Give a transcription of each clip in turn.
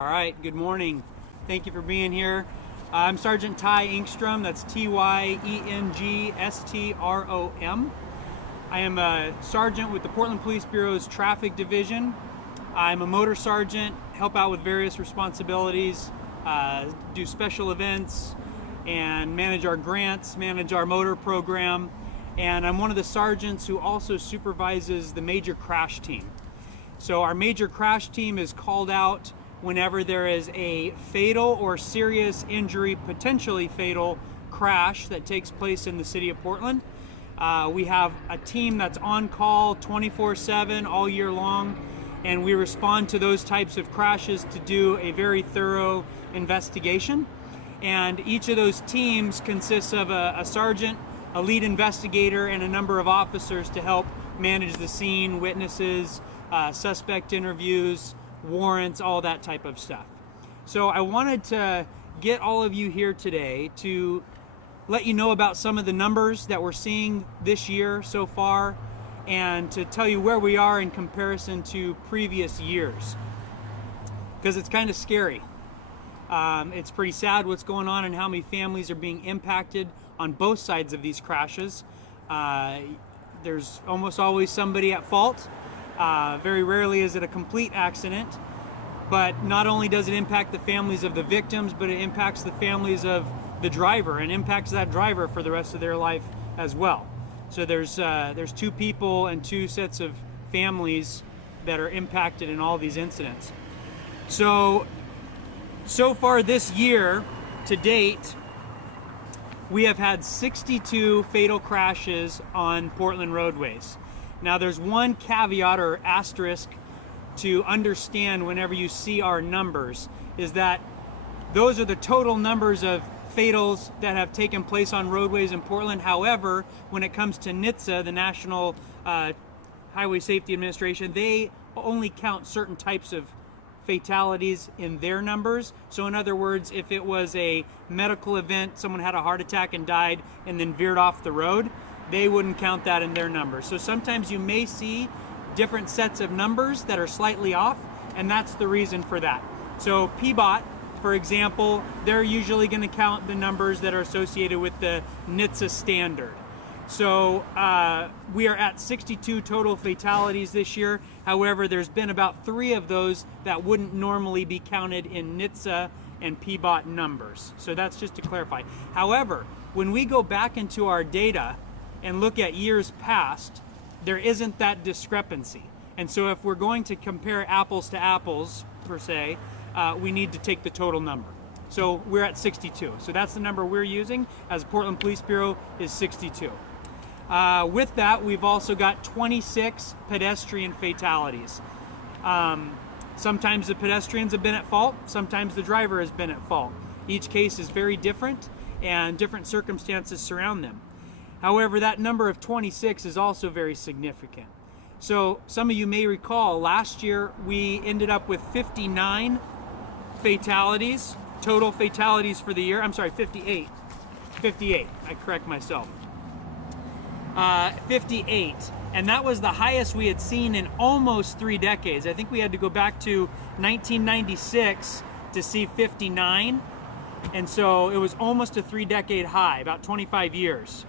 All right, good morning. Thank you for being here. I'm Sergeant Ty Engstrom, that's Tyengstrom. I am a sergeant with the Portland Police Bureau's Traffic Division. I'm a motor sergeant, help out with various responsibilities, do special events, and manage our grants, manage our motor program, and I'm one of the sergeants who also supervises the major crash team. So our major crash team is called out whenever there is a fatal or serious injury, potentially fatal crash that takes place in the city of Portland. We have a team that's on call 24/7 all year long, and we respond to those types of crashes to do a very thorough investigation. And each of those teams consists of a sergeant, a lead investigator, and a number of officers to help manage the scene, witnesses, suspect interviews, warrants, all that type of stuff. So I wanted to get all of you here today to let you know about some of the numbers that we're seeing this year so far, and to tell you where we are in comparison to previous years, because it's kind of scary. It's pretty sad what's going on and how many families are being impacted on both sides of these crashes. There's almost always somebody at fault. Very rarely is it a complete accident, but not only does it impact the families of the victims, but it impacts the families of the driver and impacts that driver for the rest of their life as well. So there's two people and two sets of families that are impacted in all these incidents. So far this year to date, we have had 62 fatal crashes on Portland roadways. Now there's one caveat or asterisk to understand whenever you see our numbers, is that those are the total numbers of fatals that have taken place on roadways in Portland. However, when it comes to NHTSA, the National Highway Safety Administration, they only count certain types of fatalities in their numbers. So in other words, if it was a medical event, someone had a heart attack and died and then veered off the road, they wouldn't count that in their numbers. So sometimes you may see different sets of numbers that are slightly off, and that's the reason for that. So PBOT, for example, they're usually going to count the numbers that are associated with the NHTSA standard. So we are at 62 total fatalities this year. However, there's been about 3 of those that wouldn't normally be counted in NHTSA and PBOT numbers. So that's just to clarify. However, when we go back into our data and look at years past, there isn't that discrepancy. And so if we're going to compare apples to apples, per se, we need to take the total number. So we're at 62. So that's the number we're using as Portland Police Bureau, is 62. With that, we've also got 26 pedestrian fatalities. Sometimes the pedestrians have been at fault, sometimes the driver has been at fault. Each case is very different, and different circumstances surround them. However, that number of 26 is also very significant. So some of you may recall last year we ended up with 59 fatalities, total fatalities for the year. I'm sorry, 58. 58, I correct myself. 58, and that was the highest we had seen in almost 3 decades. I think we had to go back to 1996 to see 59, and so it was almost a 3-decade high, about 25 years.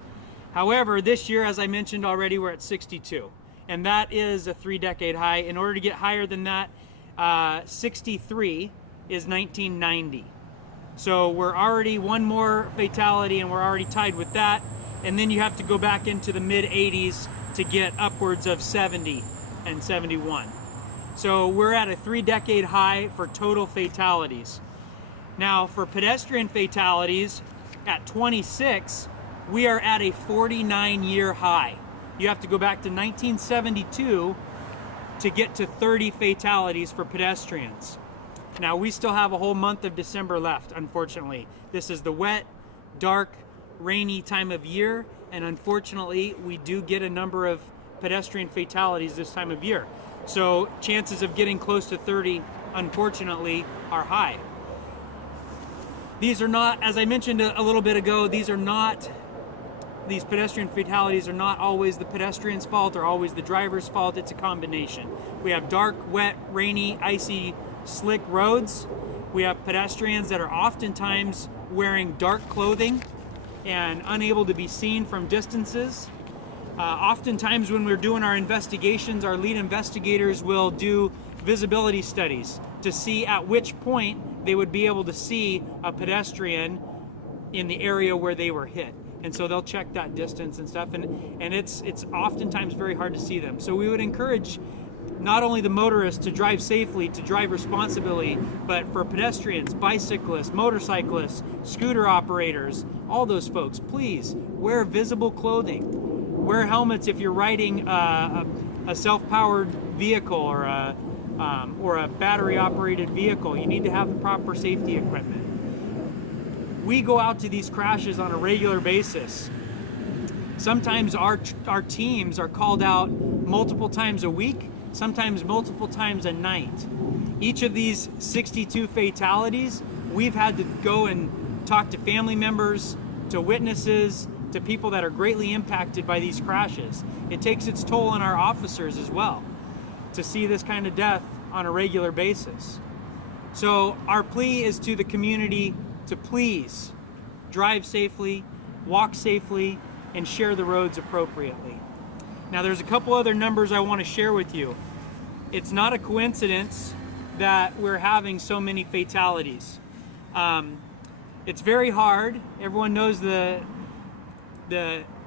However, this year, as I mentioned already, we're at 62, and that is a 3-decade high. In order to get higher than that, 63 is 1990. So we're already one more fatality, and we're already tied with that. And then you have to go back into the mid-80s to get upwards of 70 and 71. So we're at a 3-decade high for total fatalities. Now, for pedestrian fatalities, at 26, we are at a 49-year high. You have to go back to 1972 to get to 30 fatalities for pedestrians. Now, we still have a whole month of December left, unfortunately. This is the wet, dark, rainy time of year, and unfortunately, we do get a number of pedestrian fatalities this time of year. So chances of getting close to 30, unfortunately, are high. These are not, as I mentioned a little bit ago, these pedestrian fatalities are not always the pedestrian's fault or always the driver's fault. It's a combination. We have dark, wet, rainy, icy slick roads. We have pedestrians that are oftentimes wearing dark clothing and unable to be seen from distances. Oftentimes when we're doing our investigations, our lead investigators will do visibility studies to see at which point they would be able to see a pedestrian in the area where they were hit. And so they'll check that distance and stuff, and it's oftentimes very hard to see them. So we would encourage not only the motorists to drive safely, to drive responsibly, but for pedestrians, bicyclists, motorcyclists, scooter operators, all those folks, please wear visible clothing. Wear helmets if you're riding a self-powered vehicle or a battery-operated vehicle. You need to have the proper safety equipment. We go out to these crashes on a regular basis. Sometimes our teams are called out multiple times a week, sometimes multiple times a night. Each of these 62 fatalities, we've had to go and talk to family members, to witnesses, to people that are greatly impacted by these crashes. It takes its toll on our officers as well to see this kind of death on a regular basis. So our plea is to the community to please drive safely, walk safely, and share the roads appropriately. Now there's a couple other numbers I want to share with you. It's not a coincidence that we're having so many fatalities. It's very hard. Everyone knows the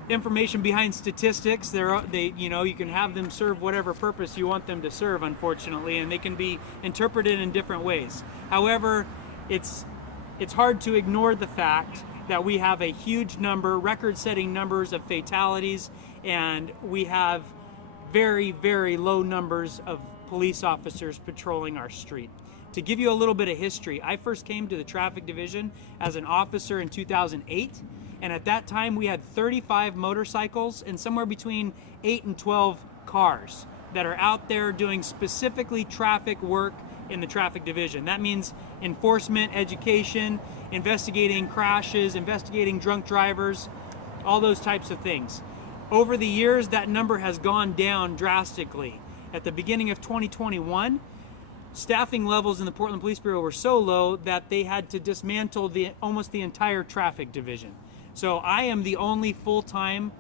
information behind statistics. You can have them serve whatever purpose you want them to serve, unfortunately, and they can be interpreted in different ways. However, it's hard to ignore the fact that we have a huge number, record-setting numbers of fatalities, and we have very, very low numbers of police officers patrolling our street. To give you a little bit of history, I first came to the traffic division as an officer in 2008, and at that time we had 35 motorcycles and somewhere between 8 and 12 cars that are out there doing specifically traffic work in the traffic division. That means enforcement, education, investigating crashes, investigating drunk drivers, all those types of things. Over the years, that number has gone down drastically. At the beginning of 2021, staffing levels in the Portland Police Bureau were so low that they had to dismantle almost the entire traffic division. So I am the only full-time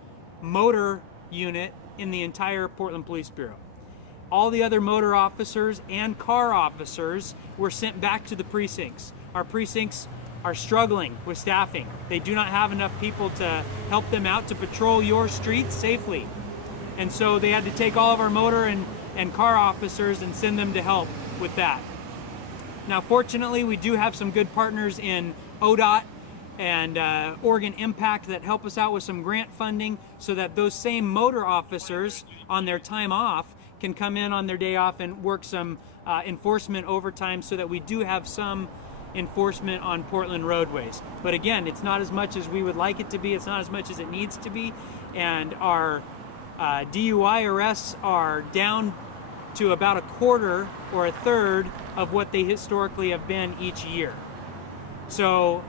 motor unit in the entire Portland Police Bureau. All the other motor officers and car officers were sent back to the precincts. Our precincts are struggling with staffing. They do not have enough people to help them out to patrol your streets safely. And so they had to take all of our motor and car officers and send them to help with that. Now, fortunately, we do have some good partners in ODOT and Oregon Impact that help us out with some grant funding so that those same motor officers on their time off can come in on their day off and work some enforcement overtime so that we do have some enforcement on Portland roadways. But again, it's not as much as we would like it to be. It's not as much as it needs to be. And our DUI arrests are down to about a quarter or a third of what they historically have been each year. So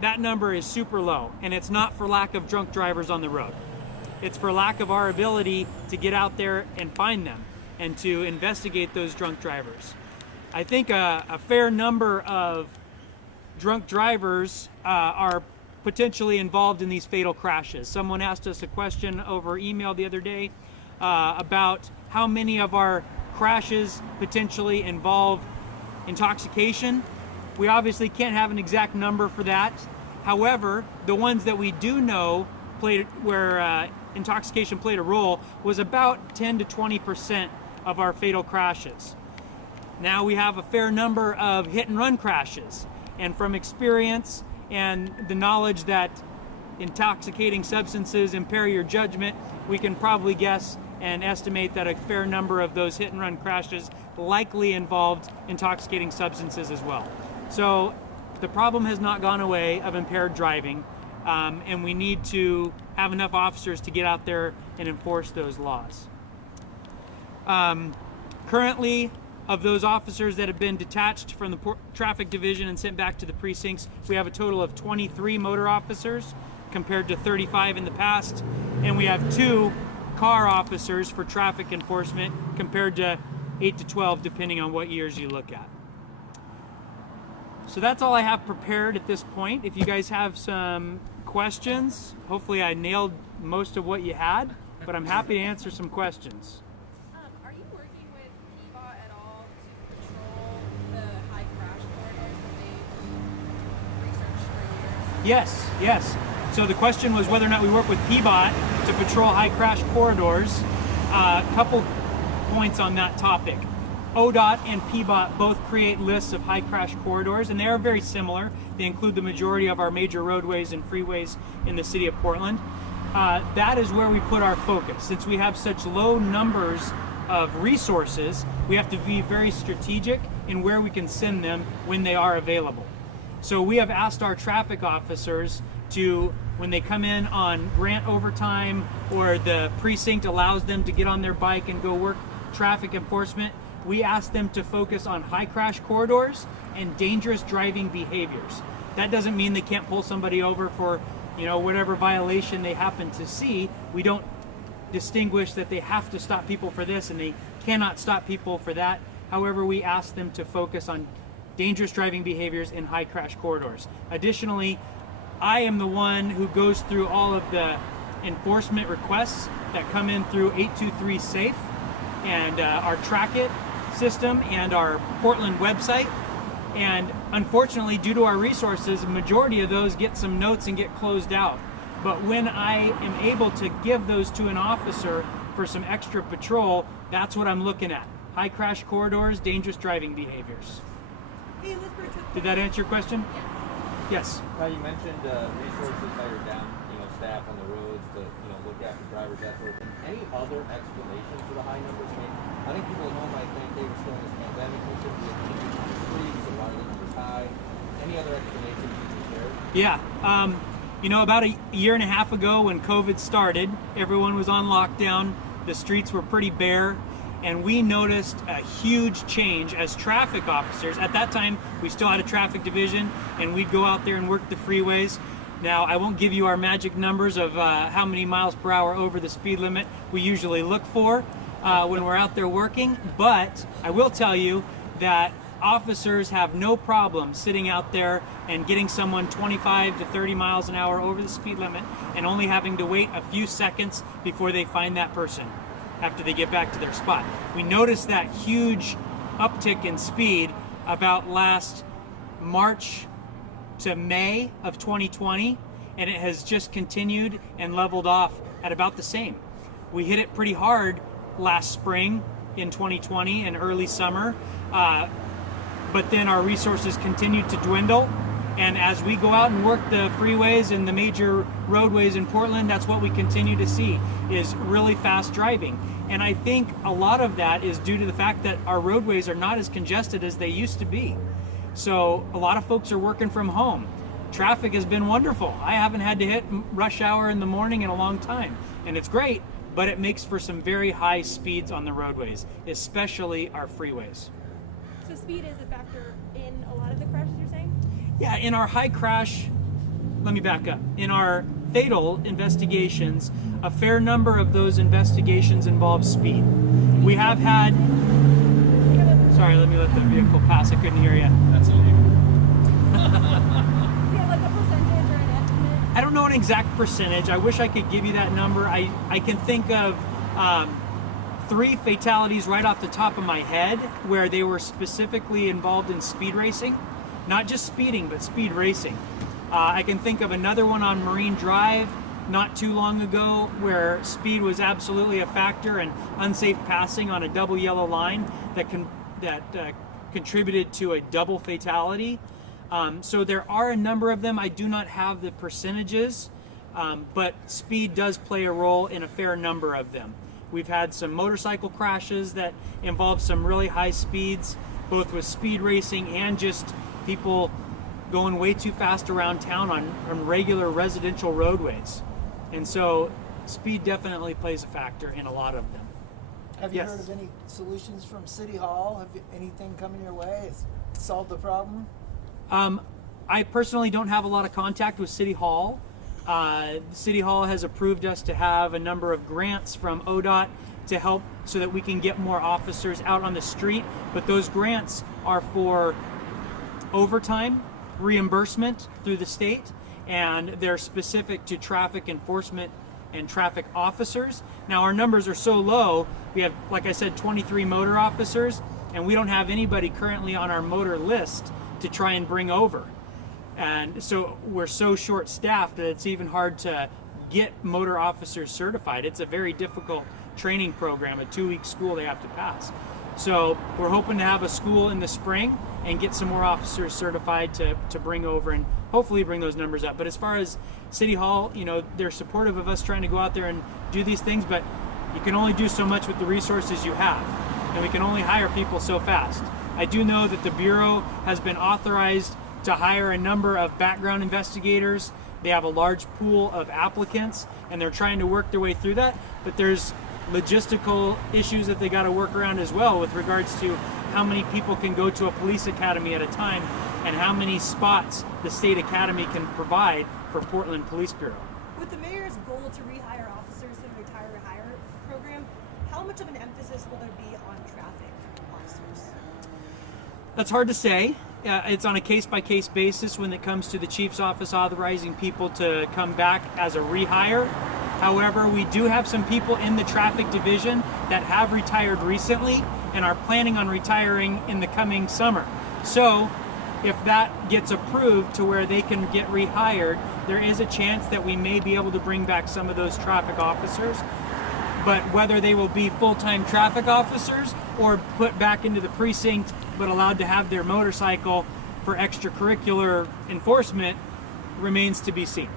that number is super low, and it's not for lack of drunk drivers on the road. It's for lack of our ability to get out there and find them and to investigate those drunk drivers. I think a fair number of drunk drivers are potentially involved in these fatal crashes. Someone asked us a question over email the other day about how many of our crashes potentially involve intoxication. We obviously can't have an exact number for that. However, the ones that we do know where intoxication played a role was about 10 to 20% of our fatal crashes. Now we have a fair number of hit and run crashes, and from experience and the knowledge that intoxicating substances impair your judgment, we can probably guess and estimate that a fair number of those hit and run crashes likely involved intoxicating substances as well. So the problem has not gone away of impaired driving, and we need to have enough officers to get out there and enforce those laws. Currently, of those officers that have been detached from the traffic division and sent back to the precincts, we have a total of 23 motor officers compared to 35 in the past, and we have 2 car officers for traffic enforcement compared to 8 to 12 depending on what years you look at. So that's all I have prepared at this point. If you guys have some questions, hopefully I nailed most of what you had, but I'm happy to answer some questions. Are you working with PBOT at all to patrol the high crash corridors that they've researched for years? Yes. So the question was whether or not we work with PBOT to patrol high crash corridors. A couple points on that topic. ODOT and PBOT both create lists of high crash corridors, and they are very similar. They include the majority of our major roadways and freeways in the city of Portland. That is where we put our focus. Since we have such low numbers of resources, we have to be very strategic in where we can send them when they are available. So we have asked our traffic officers to, when they come in on grant overtime or the precinct allows them to get on their bike and go work traffic enforcement, we ask them to focus on high crash corridors and dangerous driving behaviors. That doesn't mean they can't pull somebody over for, whatever violation they happen to see. We don't distinguish that they have to stop people for this and they cannot stop people for that. However, we ask them to focus on dangerous driving behaviors in high crash corridors. Additionally, I am the one who goes through all of the enforcement requests that come in through 823 SAFE and our Track It system and our Portland website. And unfortunately, due to our resources, a majority of those get some notes and get closed out. But when I am able to give those to an officer for some extra patrol, that's what I'm looking at. High crash corridors, dangerous driving behaviors. Hey, did that answer your question? Yeah. Yes. Now you mentioned resources hired down, staff on the roads to, look after drivers, that sort of thing. Any other explanation for the high numbers? I think people at home might think, hey, we're still in this pandemic, we shouldn't be on the streets, so why are the numbers high? Any other explanations you can share? Yeah. About a year and a half ago when COVID started, everyone was on lockdown, the streets were pretty bare, and we noticed a huge change as traffic officers. At that time, we still had a traffic division, and we'd go out there and work the freeways. Now, I won't give you our magic numbers of how many miles per hour over the speed limit we usually look for when we're out there working, but I will tell you that officers have no problem sitting out there and getting someone 25 to 30 miles an hour over the speed limit and only having to wait a few seconds before they find that person after they get back to their spot. We noticed that huge uptick in speed about last March to May of 2020, and it has just continued and leveled off at about the same. We hit it pretty hard last spring in 2020 and early summer, but then our resources continued to dwindle, and as we go out and work the freeways and the major roadways in Portland, that's what we continue to see, is really fast driving. And I think a lot of that is due to the fact that our roadways are not as congested as they used to be. So a lot of folks are working from home. Traffic has been wonderful. I haven't had to hit rush hour in the morning in a long time, and it's great, but it makes for some very high speeds on the roadways, especially our freeways. So speed is a factor in a lot of the crashes, you're saying? Yeah, in our high crash, let me back up. In our fatal investigations, a fair number of those investigations involve speed. We have had, sorry, let me let the vehicle pass, I couldn't hear you. That's illegal. Do you have like a percentage or an estimate? I don't know an exact percentage. I wish I could give you that number. I can think of 3 fatalities right off the top of my head where they were specifically involved in speed racing. Not just speeding, but speed racing. I can think of another one on Marine Drive not too long ago where speed was absolutely a factor and unsafe passing on a double yellow line that contributed to a double fatality. So there are a number of them. I do not have the percentages, but speed does play a role in a fair number of them. We've had some motorcycle crashes that involve some really high speeds, both with speed racing and just people going way too fast around town on regular residential roadways. And so speed definitely plays a factor in a lot of them. Have you Yes. heard of any solutions from City Hall? Have anything coming your way? Has solved the problem? I personally don't have a lot of contact with City Hall. City Hall has approved us to have a number of grants from ODOT to help so that we can get more officers out on the street, but those grants are for overtime reimbursement through the state, and they're specific to traffic enforcement and traffic officers. Now our numbers are so low, we have, like I said, 23 motor officers, and we don't have anybody currently on our motor list to try and bring over. And so we're so short-staffed that it's even hard to get motor officers certified. It's a very difficult training program, a 2-week school they have to pass. So we're hoping to have a school in the spring and get some more officers certified to bring over and hopefully bring those numbers up. But as far as City Hall, you know, they're supportive of us trying to go out there and do these things, but you can only do so much with the resources you have, and we can only hire people so fast. I do know that the Bureau has been authorized to hire a number of background investigators. They have a large pool of applicants, and they're trying to work their way through that, but there's logistical issues that they got to work around as well with regards to how many people can go to a police academy at a time and how many spots the state academy can provide for Portland Police Bureau. With the mayor's goal to rehire officers in the Retire Rehire program, how much of an emphasis will there be on traffic officers? That's hard to say. It's on a case-by-case basis when it comes to the chief's office authorizing people to come back as a rehire. However, we do have some people in the traffic division that have retired recently and are planning on retiring in the coming summer. So if that gets approved to where they can get rehired, there is a chance that we may be able to bring back some of those traffic officers. But whether they will be full-time traffic officers or put back into the precinct but allowed to have their motorcycle for extracurricular enforcement remains to be seen.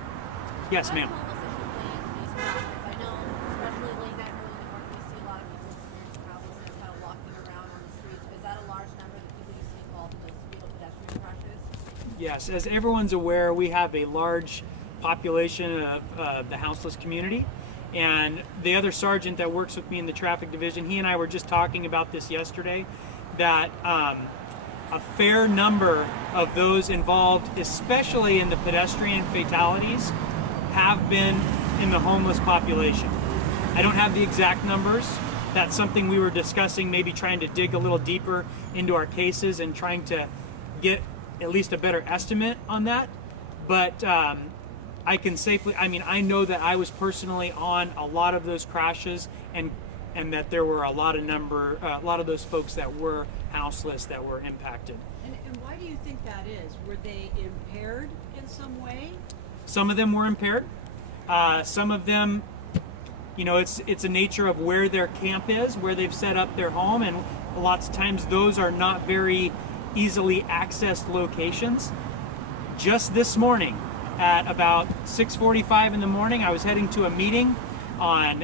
Yes, ma'am. I know, especially late night, early in the morning, we see a lot of people experiencing homelessness, kind of walking around on the streets. Is that a large number of people you see involved in those fatal pedestrian crashes? Yes, as everyone's aware, we have a large population of the houseless community. And the other sergeant that works with me in the traffic division, he and I were just talking about this yesterday, that a fair number of those involved, especially in the pedestrian fatalities, have been in the homeless population. I don't have the exact numbers. That's something we were discussing, maybe trying to dig a little deeper into our cases and trying to get at least a better estimate on that. But I can safely, I know that I was personally on a lot of those crashes, and that there were a lot of those folks that were houseless that were impacted. And why do you think that is? Were they impaired in some way? Some of them were impaired. Some of them, you know, it's a nature of where their camp is, where they've set up their home, and lots of times those are not very easily accessed locations. Just this morning, at about 6:45 in the morning, I was heading to a meeting on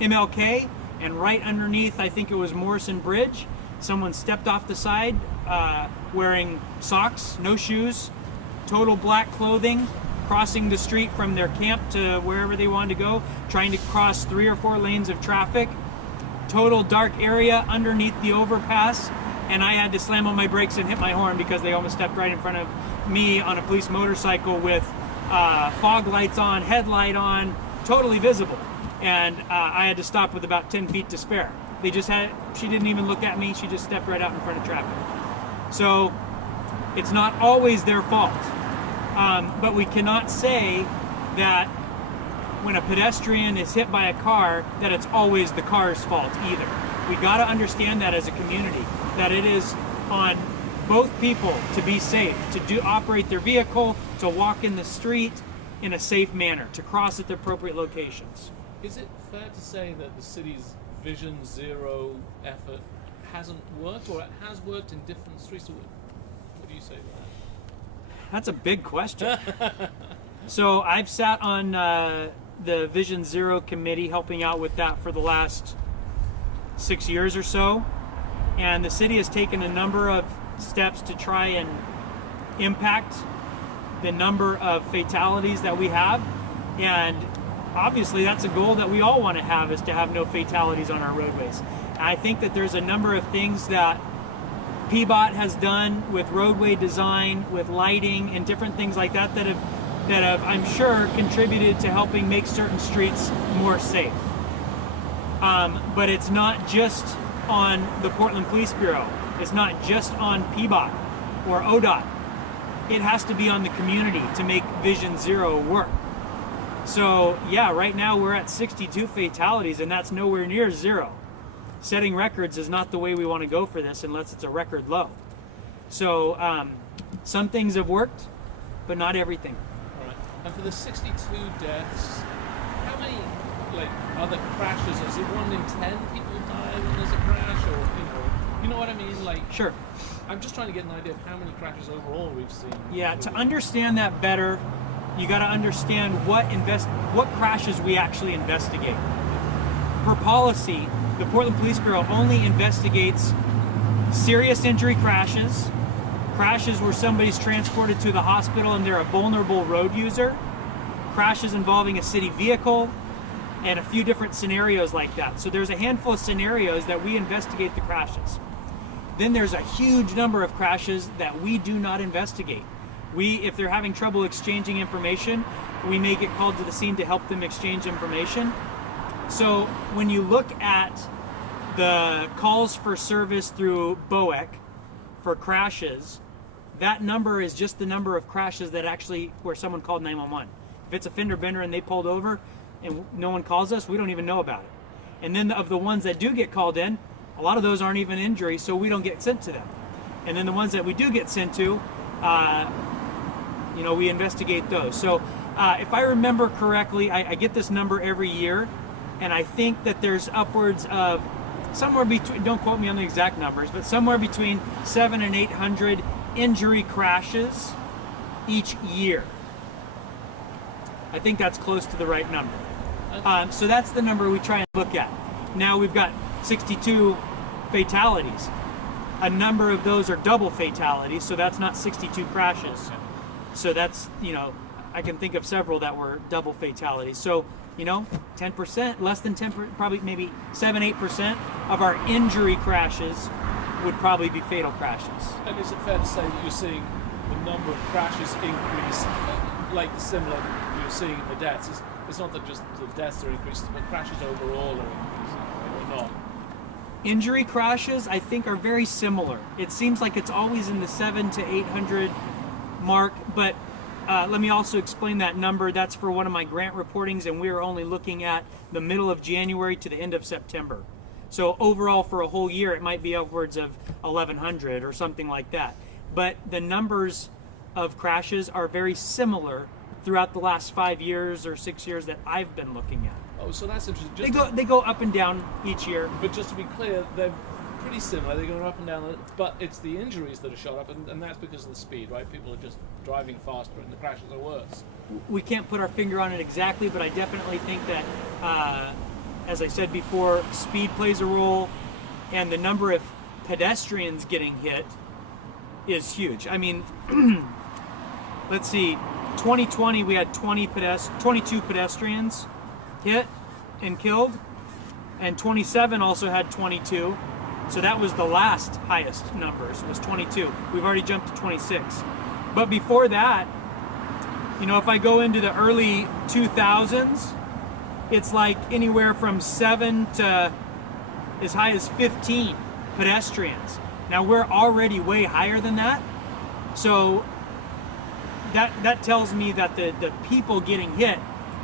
MLK, and right underneath, I think it was Morrison Bridge, someone stepped off the side wearing socks, no shoes, total black clothing, crossing the street from their camp to wherever they wanted to go, trying to cross 3 or 4 lanes of traffic, total dark area underneath the overpass, and I had to slam on my brakes and hit my horn because they almost stepped right in front of me on a police motorcycle with fog lights on, headlight on, totally visible. And I had to stop with about 10 feet to spare. She didn't even look at me, she just stepped right out in front of traffic. So it's not always their fault. But we cannot say that when a pedestrian is hit by a car, that it's always the car's fault either. We gotta understand that as a community, that it is on both people to be safe, to operate their vehicle, to walk in the street in a safe manner, to cross at the appropriate locations. Is it fair to say that the city's Vision Zero effort hasn't worked, or it has worked in different streets? What do you say to that? That's a big question. So I've sat on the Vision Zero committee helping out with that for the last 6 years or so, and the city has taken a number of steps to try and impact the number of fatalities that we have, and obviously that's a goal that we all want to have, is to have no fatalities on our roadways. And I think that there's a number of things that PBOT has done with roadway design, with lighting, and different things like that that have, I'm sure, contributed to helping make certain streets more safe. But it's not just on the Portland Police Bureau. It's not just on PBOT. or ODOT. It has to be on the community to make Vision Zero work. So yeah, right now we're at 62 fatalities, and that's nowhere near zero. Setting records is not the way we want to go for this unless it's a record low. So some things have worked, but not everything. All right. And for the 62 deaths, how many other crashes? Is it 1 in 10 people die when there's a crash, or you know what I mean? Sure. I'm just trying to get an idea of how many crashes overall we've seen. Yeah, to understand that better, you got to understand what crashes we actually investigate. Per policy, the Portland Police Bureau only investigates serious injury crashes, crashes where somebody's transported to the hospital and they're a vulnerable road user, crashes involving a city vehicle, and a few different scenarios like that. So there's a handful of scenarios that we investigate the crashes. Then there's a huge number of crashes that we do not investigate. If they're having trouble exchanging information, we may get called to the scene to help them exchange information. So when you look at the calls for service through BOEC for crashes, that number is just the number of crashes that actually where someone called 911. If it's a fender bender and they pulled over and no one calls us, we don't even know about it. And then of the ones that do get called in, a lot of those aren't even injuries, so we don't get sent to them. And then the ones that we do get sent to, we investigate those. So if I remember correctly, I get this number every year, and I think that there's upwards of somewhere between, don't quote me on the exact numbers, but somewhere between 700 and 800 injury crashes each year. I think that's close to the right number. So that's the number we try and look at. Now we've got 62 fatalities. A number of those are double fatalities, so that's not 62 crashes. So that's, I can think of several that were double fatalities. So, 10%, less than 10%, probably maybe 7-8% of our injury crashes would probably be fatal crashes. And is it fair to say that you're seeing the number of crashes increase, like the similar you're seeing in the deaths? It's not that just the deaths are increasing, but crashes overall are increasing, or not? Injury crashes, I think, are very similar. It seems like it's always in the 700 to 800 mark, but let me also explain that number. That's for one of my grant reportings, and we are only looking at the middle of January to the end of September. So overall, for a whole year, it might be upwards of 1,100 or something like that. But the numbers of crashes are very similar throughout the last 5 years or 6 years that I've been looking at. Oh, so that's interesting. They go up and down each year. But just to be clear, they're pretty similar. They're going up and down, but it's the injuries that are shot up, and that's because of the speed, right? People are just driving faster, and the crashes are worse. We can't put our finger on it exactly, but I definitely think that, as I said before, speed plays a role, and the number of pedestrians getting hit is huge. I mean, let's see, 2020 we had 22 pedestrians hit and killed, and 27 also had 22. So that was the last highest numbers, was 22. We've already jumped to 26. But before that, if I go into the early 2000s, it's like anywhere from 7 to as high as 15 pedestrians. Now we're already way higher than that. So that tells me that the people getting hit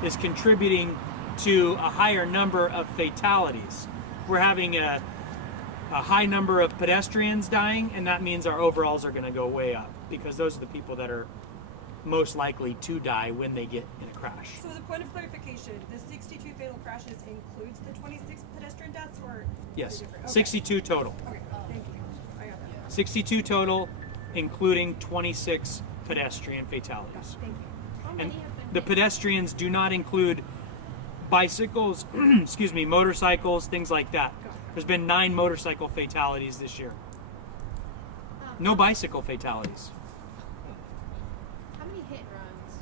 is contributing to a higher number of fatalities. We're having a high number of pedestrians dying, and that means our overalls are going to go way up, because those are the people that are most likely to die when they get in a crash. So as a point of clarification, the 62 fatal crashes includes the 26 pedestrian deaths, or Yes, different? 62 total. Okay, thank you. I got that. 62 total, including 26 pedestrian fatalities. Thank you. How many And have been the hit? pedestrians do not include bicycles, motorcycles, things like that. There's been 9 motorcycle fatalities this year. No bicycle fatalities. How many hit and runs?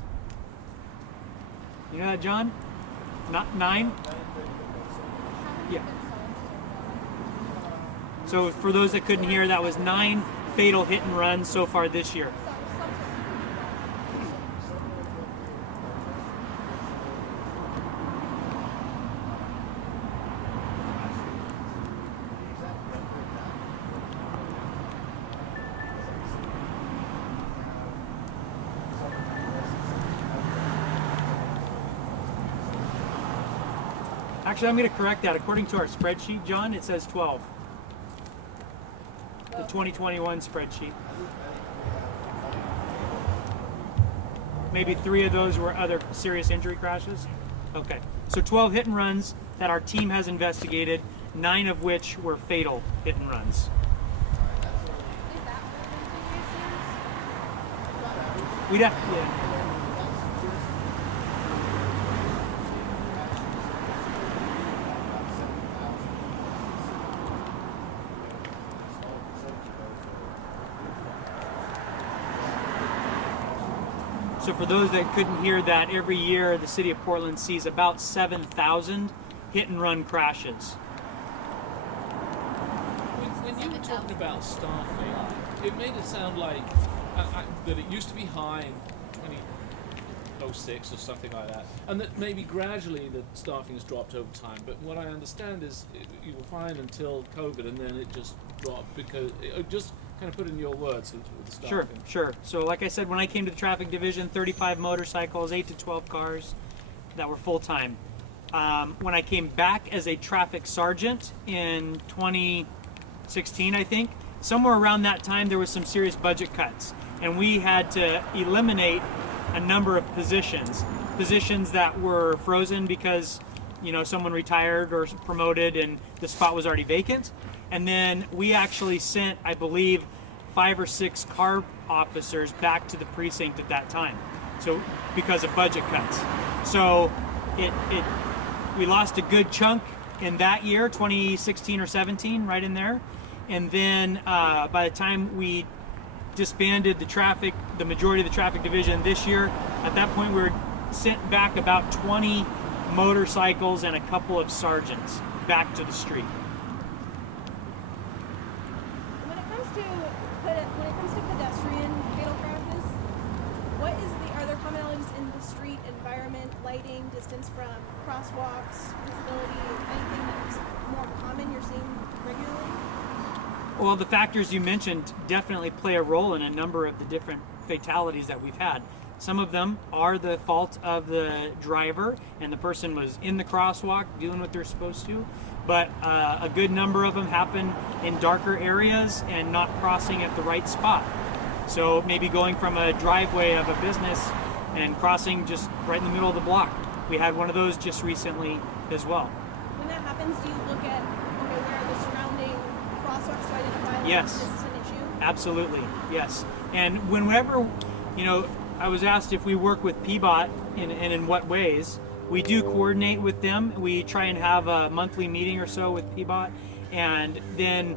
You know that, John? Not 9? How many Yeah. have been solved so far? So for those that couldn't hear, that was 9 fatal hit and runs so far this year. Actually, I'm going to correct that. According to our spreadsheet, John, it says 12. The 2021 spreadsheet. Maybe 3 of those were other serious injury crashes? Okay. So 12 hit and runs that our team has investigated, 9 of which were fatal hit and runs. Is that more than previous years? We'd have, yeah. So for those that couldn't hear that, every year the city of Portland sees about 7,000 hit and run crashes. When you were talking about staffing, it made it sound like that it used to be high in 2006 or something like that, and that maybe gradually the staffing has dropped over time. But what I understand is you were fine until COVID, and then it just dropped because just kind of put in your words with the staffing. Sure. So like I said, when I came to the traffic division, 35 motorcycles, 8 to 12 cars that were full-time. When I came back as a traffic sergeant in 2016, I think, somewhere around that time there was some serious budget cuts, and we had to eliminate a number of positions that were frozen because someone retired or promoted and the spot was already vacant. And then we actually sent, I believe, 5 or 6 car officers back to the precinct at that time, so because of budget cuts. So we lost a good chunk in that year, 2016 or 17, right in there. And then by the time we disbanded the majority of the traffic division this year, at that point we were sent back about 20 motorcycles and a couple of sergeants back to the street. When it comes to pedestrian fatal crashes, are there commonalities in the street environment, lighting, distance from crosswalks, visibility, anything that's more common you're seeing regularly? Well, the factors you mentioned definitely play a role in a number of the different fatalities that we've had. Some of them are the fault of the driver and the person was in the crosswalk doing what they're supposed to, but a good number of them happen in darker areas and not crossing at the right spot. So maybe going from a driveway of a business and crossing just right in the middle of the block. We had one of those just recently as well. When that happens, do you look at where are the surrounding crosswalks to identify Yes. this is an issue? Absolutely, yes. And whenever, I was asked if we work with PBOT and in what ways. We do coordinate with them. We try and have a monthly meeting or so with PBOT, and then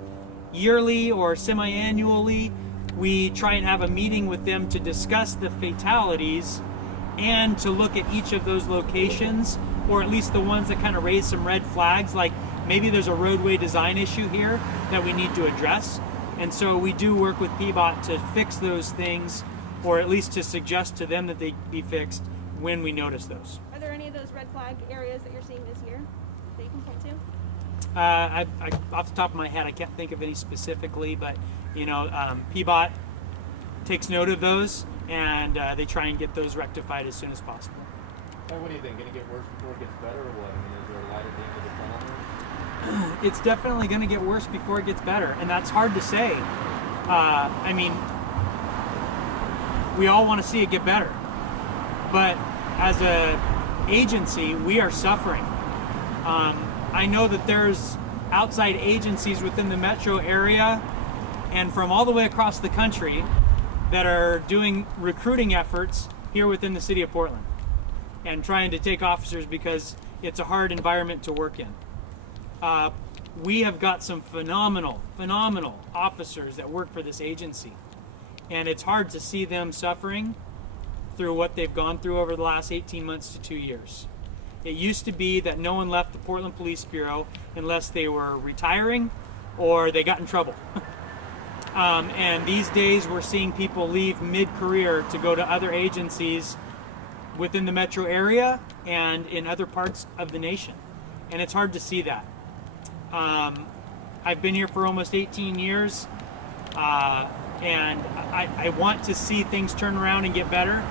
yearly or semi-annually, we try and have a meeting with them to discuss the fatalities and to look at each of those locations, or at least the ones that kind of raise some red flags, like maybe there's a roadway design issue here that we need to address. And so we do work with PBOT to fix those things, or at least to suggest to them that they be fixed when we notice those. Are there any of those red flag areas that you're seeing this year that you can point to? I off the top of my head, I can't think of any specifically, but PBOT takes note of those, and they try and get those rectified as soon as possible. What do you think? Going to get worse before it gets better, or what? I mean, is there a light at the end of the tunnel? It's definitely going to get worse before it gets better, and that's hard to say. We all want to see it get better, but as a agency, we are suffering. I know that there's outside agencies within the metro area and from all the way across the country that are doing recruiting efforts here within the city of Portland and trying to take officers because it's a hard environment to work in. We have got some phenomenal officers that work for this agency, and it's hard to see them suffering through what they've gone through over the last 18 months to 2 years. It used to be that no one left the Portland Police Bureau unless they were retiring or they got in trouble. And these days we're seeing people leave mid-career to go to other agencies within the metro area and in other parts of the nation. And it's hard to see that. I've been here for almost 18 years, and I want to see things turn around and get better,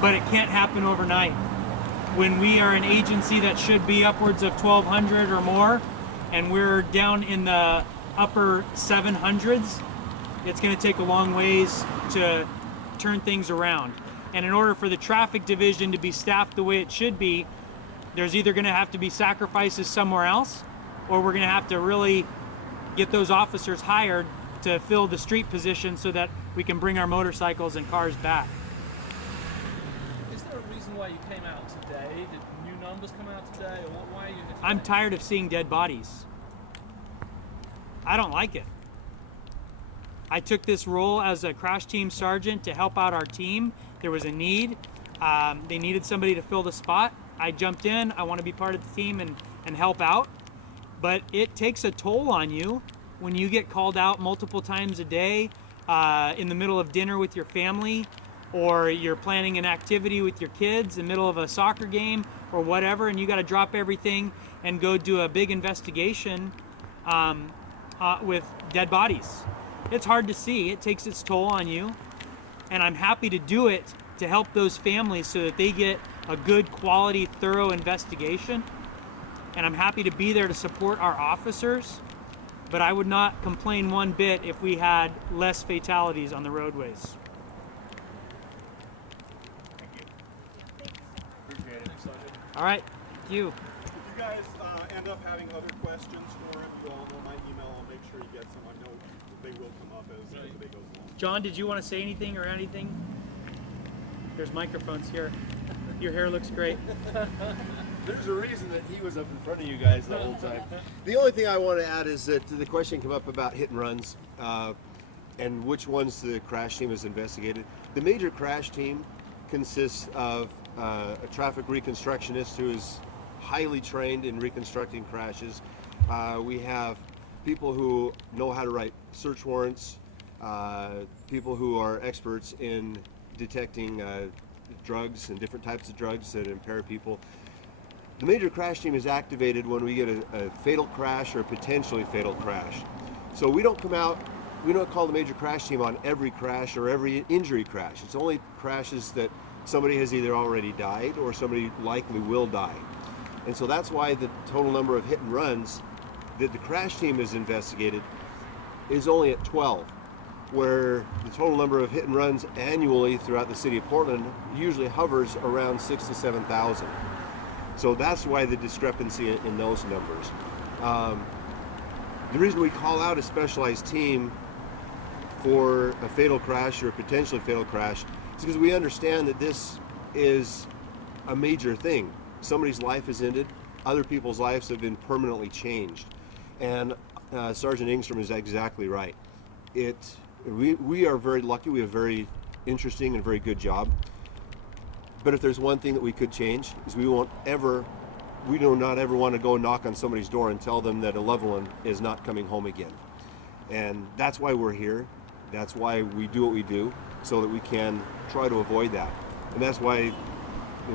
but it can't happen overnight. when we are an agency that should be upwards of 1,200 or more, and we're down in the upper 700s, it's going to take a long ways to turn things around. And in order for the traffic division to be staffed the way it should be, there's either going to have to be sacrifices somewhere else, or we're going to have to really get those officers hired to fill the street position so that we can bring our motorcycles and cars back. Is there a reason why you came out today? Did new numbers come out today, or why are you here today? I'm tired of seeing dead bodies. I don't like it. I took this role as a crash team sergeant to help out our team. There was a need. They needed somebody to fill the spot. I jumped in. I want to be part of the team and help out. But it takes a toll on you when you get called out multiple times a day in the middle of dinner with your family, or you're planning an activity with your kids in the middle of a soccer game or whatever, and you got to drop everything and go do a big investigation with dead bodies. It's hard to see. It takes its toll on you, and I'm happy to do it to help those families so that they get a good quality, thorough investigation. And I'm happy to be there to support our officers, but I would not complain one bit if we had less fatalities on the roadways. Appreciate it. All right, thank you. If you guys end up having other questions for him, you all know my email. I'll make sure you get some. I know they will come up as the day goes along. John, did you want to say anything or anything? There's microphones here. Your hair looks great. There's a reason that he was up in front of you guys the whole time. The only thing I want to add is that the question came up about hit and runs and which ones the crash team has investigated. The major crash team consists of a traffic reconstructionist who is highly trained in reconstructing crashes. We have people who know how to write search warrants, people who are experts in detecting drugs and different types of drugs that impair people. The major crash team is activated when we get a fatal crash or a potentially fatal crash. So we don't come out, we don't call the major crash team on every crash or every injury crash. It's only crashes that somebody has either already died or somebody likely will die. And so that's why the total number of hit and runs that the crash team has investigated is only at 12, where the total number of hit and runs annually throughout the city of Portland usually hovers around 6,000 to 7,000. So that's why the discrepancy in those numbers. The reason we call out a specialized team for a fatal crash or a potentially fatal crash is because we understand that this is a major thing. Somebody's life is ended, other people's lives have been permanently changed. And Sergeant Ingstrom is exactly right. We are very lucky, we have a very interesting and very good job. But if there's one thing that we could change, is we do not ever want to go knock on somebody's door and tell them that a loved one is not coming home again. And that's why we're here. That's why we do what we do, so that we can try to avoid that. And that's why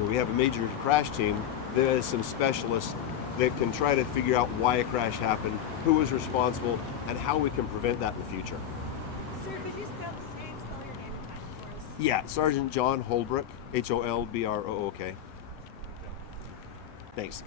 we have a major crash team. There is some specialists that can try to figure out why a crash happened, who was responsible, and how we can prevent that in the future. Sir, could you spell your name and title for us? Yeah, Sergeant John Holbrook, Holbrook. Thanks.